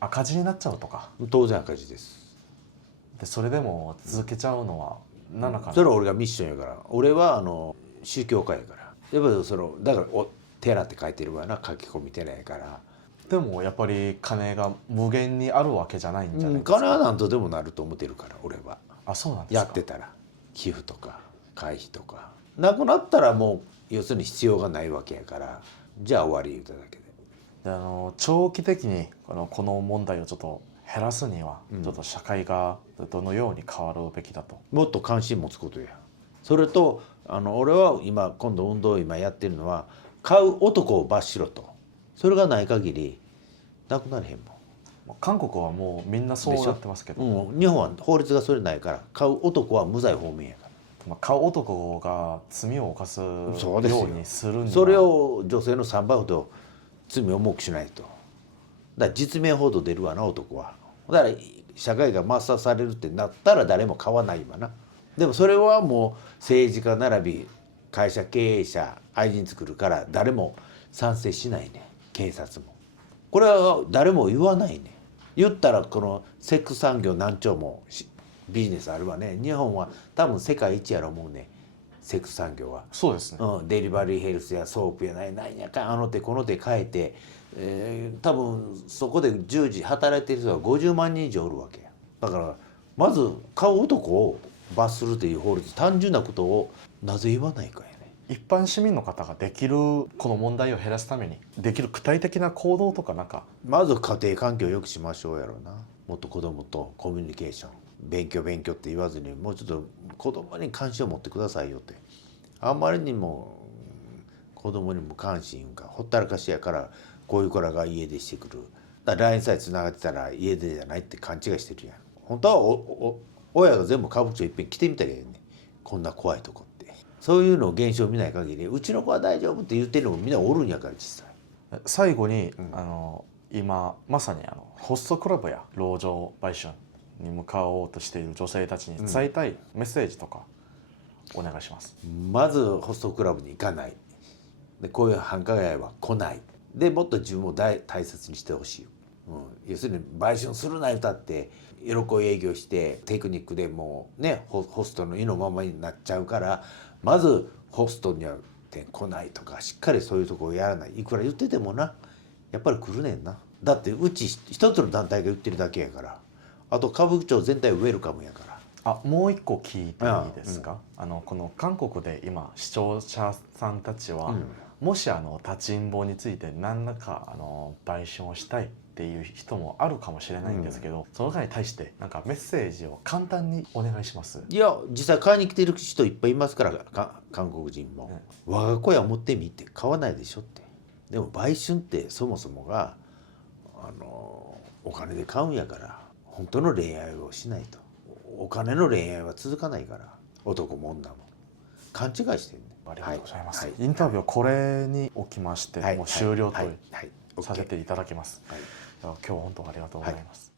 赤字になっちゃうとか。当然赤字です。でそれでも続けちゃうのは何らかの、それは俺がミッションやから。俺は宗教家やから、やっぱりだから寺って書いてるわな、書き込み寺やから。でもやっぱり金が無限にあるわけじゃないんじゃないですか。金は何とでもなると思ってるから俺は。あ、そうなんですか。やってたら寄付とか会費とかなくなったらもう要するに必要がないわけやから、じゃあ終わり言うただけで。で長期的にこの問題をちょっと減らすには、ちょっと社会がどのように変わるべきだと。もっと関心持つことや。それと俺は今度運動を今やってるのは、買う男を罰しろと。それがない限りなくなれへんもん。韓国はもうみんなそうやってますけど、日本は法律がそれないから、買う男は無罪放免やから。買う男が罪を犯すようにするには、それを女性の3倍ほど罪を重くしないと。だから実名報道出るわな、男は。だから社会が抹殺されるってなったら誰も買わないわな。でもそれはもう政治家並び会社経営者愛人作るから誰も賛成しないね。警察もこれは誰も言わないね。言ったらこのセックス産業何兆もビジネスあるわね。日本は多分世界一やろ思うね、セックス産業は。そうですね、デリバリーヘルスやソープやなんやかんあの手この手変えて、多分そこで10時働いてる人が50万人以上おるわけや。だからまず買う男を罰するという法律、単純なことをなぜ言わないかやね。一般市民の方ができるこの問題を減らすためにできる具体的な行動とかなんか。まず家庭環境を良くしましょうやろうな。もっと子供とコミュニケーション、勉強って言わずに、もうちょっと子供に関心を持ってくださいよって。あんまりにも子供に無関心がほったらかしやから、こういう子らが家出してくる。だから LINE さえつながってたら家出じゃないって勘違いしてるやん。本当は親が全部歌舞伎町いっぺん来てみたらええねん、こんな怖いとこって。そういうのを現象を見ない限り、うちの子は大丈夫って言ってるのもみんなおるんやから実際。最後に、今まさにホストクラブや路上売春に向かおうとしている女性たちに伝えたいメッセージとかお願いします。まずホストクラブに行かないで、こういう繁華街は来ないで、もっと自分を大切にしてほしい、要するに売春するな歌って喜び営業してテクニックでもうね、ホストの意のままになっちゃうから、まずホストには来ないとか、しっかりそういうとこをやらない。いくら言っててもな、やっぱり来るねんな。だってうち一つの団体が言ってるだけやから。あと歌舞伎町全体ウェルカムやから。もう一個聞いていいですか。この韓国で今視聴者さんたちは、もし立ちんぼについて何らか売春をしたいっていう人もあるかもしれないんですけど、その方に対してなんかメッセージを簡単にお願いします。いや実際買いに来てる人いっぱいいますから、韓国人も、我が子や持ってみって買わないでしょって。でも売春ってそもそもがお金で買うんやから、本当の恋愛をしないと。お金の恋愛は続かないから、男も女も勘違いしてるね。ありがとうございます、はいインタビューはこれにおきまして、はいもう終了とはいはい、させていただきます、はい今日は本当ありがとうございます、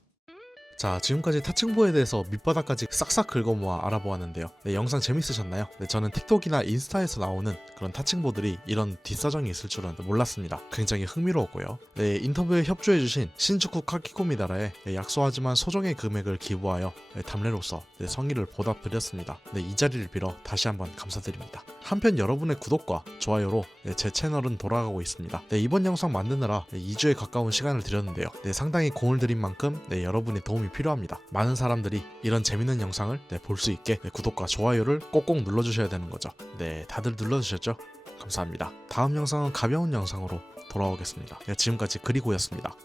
자, 지금까지 타칭보에 대해서 밑바닥까지 싹싹 긁어모아 알아보았는데요. 네, 영상 재밌으셨나요? 네, 저는 틱톡이나 인스타에서 나오는 그런 타칭보들이 이런 뒷사정이 있을 줄은 몰랐습니다. 굉장히 흥미로웠고요. 네, 인터뷰에 협조해주신 신주쿠 카키코미다라에 네, 약소하지만 소정의 금액을 기부하여 네, 담례로서 네, 성의를 보답드렸습니다. 네, 이 자리를 빌어 다시 한번 감사드립니다. 한편 여러분의 구독과 좋아요로 네, 제 채널은 돌아가고 있습니다. 네, 이번 영상 만드느라 2주에 가까운 시간을 들였는데요. 네, 상당히 공을 들인 만큼 네, 여러분의 도움이 필요합니다. 많은 사람들이 이런 재밌는 영상을 볼 수 있게 구독과 좋아요를 꼭꼭 눌러주셔야 되는 거죠. 네, 다들 눌러주셨죠? 감사합니다. 다음 영상은 가벼운 영상으로 돌아오겠습니다. 지금까지 그리고였습니다.